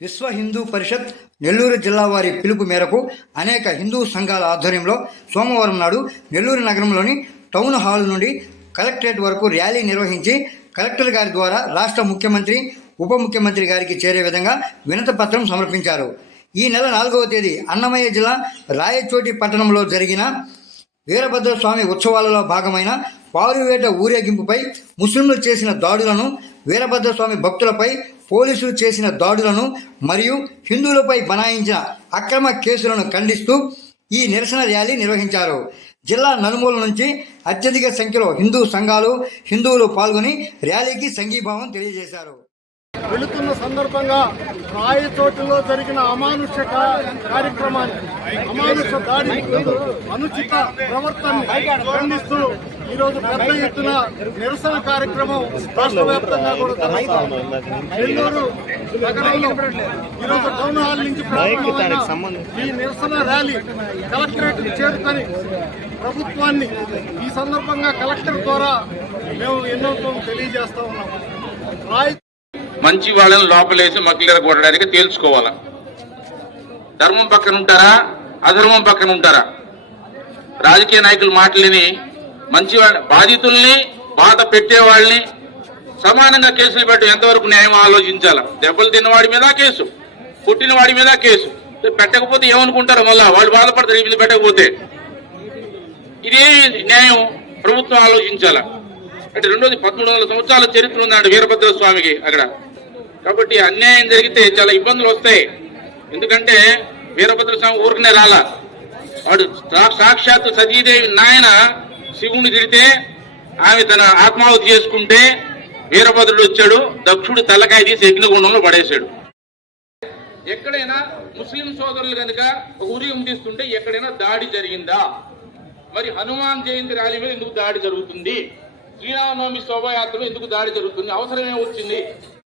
విశ్వ హిందూ పరిషత్ నెల్లూరు జిల్లా వారి పిలుపు మేరకు అనేక హిందూ సంఘాల ఆధ్వర్యంలో సోమవారం నాడు నెల్లూరు నగరంలోని టౌన్ హాల్ నుండి కలెక్టరేట్ వరకు ర్యాలీ నిర్వహించి కలెక్టర్ గారి ద్వారా రాష్ట్ర ముఖ్యమంత్రి ఉప ముఖ్యమంత్రి గారికి చేరే విధంగా వినతి పత్రం సమర్పించారు. ఈ నెల నాలుగవ తేదీ అన్నమయ్య జిల్లా రాయచోటి పట్టణంలో జరిగిన వీరభద్రస్వామి ఉత్సవాలలో భాగమైన పారువేట ఊరేగింపుపై ముస్లింలు చేసిన దాడులను వీరభద్రస్వామి భక్తులపై పోలీసులు చేసిన దాడులను మరియు హిందువులపై బనాయించిన అక్రమ కేసులను ఖండిస్తూ ఈ నిరసన ర్యాలీ నిర్వహించారు. జిల్లా నలుమూల నుంచి అత్యధిక సంఖ్యలో హిందూ సంఘాలు హిందువులు పాల్గొని ర్యాలీకి సంఘీభావం తెలియజేశారు. వెళుతున్న సందర్భంగా రాయచోటులో జరిగిన అమానుష కార్యక్రమాన్ని అమానుష దాడి అనుచిత ప్రవర్తన ఖండిస్తూ ఈరోజు పెద్ద ఎత్తున నిరసన కార్యక్రమం రాష్ట్ర వ్యాప్తంగా కూడా జరుగుతోంది. నెల్లూరు నగరంలో ఈరోజు టౌన్ హాల్ నుంచి ప్రారంభమైన ఈ నిరసన ర్యాలీ కలెక్టరేట్ చేరుకొని ప్రభుత్వాన్ని ఈ సందర్భంగా కలెక్టర్ ద్వారా మేము ఎన్నో తెలియజేస్తా ఉన్నాం. రాయ మంచి వాళ్ళని లోపలేసి మగ్గులేర కొట్టడానికి తేల్చుకోవాలా? ధర్మం పక్కన ఉంటారా? అధర్మం పక్కన ఉంటారా? రాజకీయ నాయకులు మాటలేని మంచి బాధితుల్ని బాధ పెట్టేవాళ్ళని సమానంగా కేసులు పెట్టు ఎంతవరకు న్యాయం ఆలోచించాలా? దెబ్బలు తిన్నవాడి మీద కేసు పుట్టిన వాడి మీద కేసు. పెట్టకపోతే ఏమనుకుంటారు మళ్ళా? వాళ్ళు బాధపడతారు ఈ మీద పెట్టకపోతే. ఇదే న్యాయం ప్రభుత్వం ఆలోచించాలా? అంటే రెండోది పదమూడు వందల సంవత్సరాల చరిత్ర ఉందండి వీరభద్ర స్వామికి అక్కడ. కాబట్టి అన్యాయం జరిగితే చాలా ఇబ్బందులు వస్తాయి. ఎందుకంటే వీరభద్ర స్వామి ఊరికనే రాలా. వాడు సాక్షాత్ సతీదేవి నాయన శివుని తిడితే ఆమె తన ఆత్మాహుతి చేసుకుంటే వీరభద్రుడు వచ్చాడు దక్షుడు తలకాయ తీసి యజ్ఞగుండంలో పడేశాడు. ఎక్కడైనా ముస్లిం సోదరులు కనుక ఒక ఊరిగం తీస్తుంటే ఎక్కడైనా దాడి జరిగిందా? మరి హనుమాన్ జయంతి ర్యాలీ మీద ఎందుకు దాడి జరుగుతుంది? శ్రీరామనవమి శోభాయాత్రలో ఎందుకు దాడి జరుగుతుంది? అవసరమే వచ్చింది.